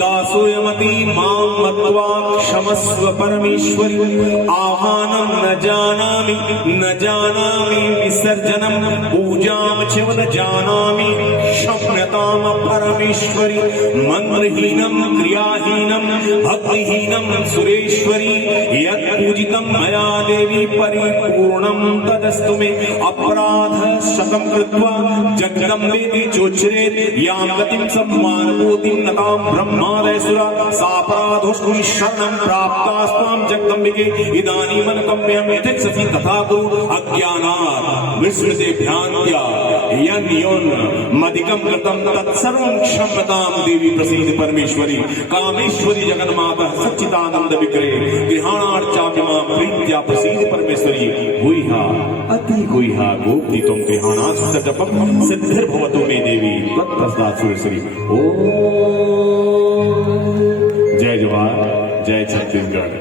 दासोयमति मां मत्वा क्षमस्व परमेश्वरि आह्वानं न जानामि विसर्जनं पूजां च न जानामि क्षम्यतां परमेश्वरि मंत्रहीनं क्रियाहीनं भक्तिहीनं सुरेश्वरि यत् पूजितं मया देवी परिपूर्णं तदस्तु मे अपराध शतं कृत्वा जगदम्बेति चोच्चरेत् यां गतिं सम्मानभूतिं नतां ब्रह्मादयसुरा सापराधोष्टुं शरणं प्राप्तास्त्वां जगदम्बिके इदानीमनुकम्प्यं यथेत् सति तथा कुरु अज्ञानात् विस्मृते भ्रान्त्या यन्योन्मधिकं कृतं तत्सर्वं क्षम्यतां देवी प्रसीद परमेश्वरी कामेश्वरी जगन्माता सच्चिदानंद विग्रहे गृहाणार्चापि मां प्रीत्या प्रसीद परमेश्वरी गुह्या अति गुह्या गोप्ति त्वं गृहाणास्तजपं सिद्धिर्भवतु मे देवी त्वत्प्रसादात् सुरेश्वरी। ओम जय जवान जय छत्तीसगढ़।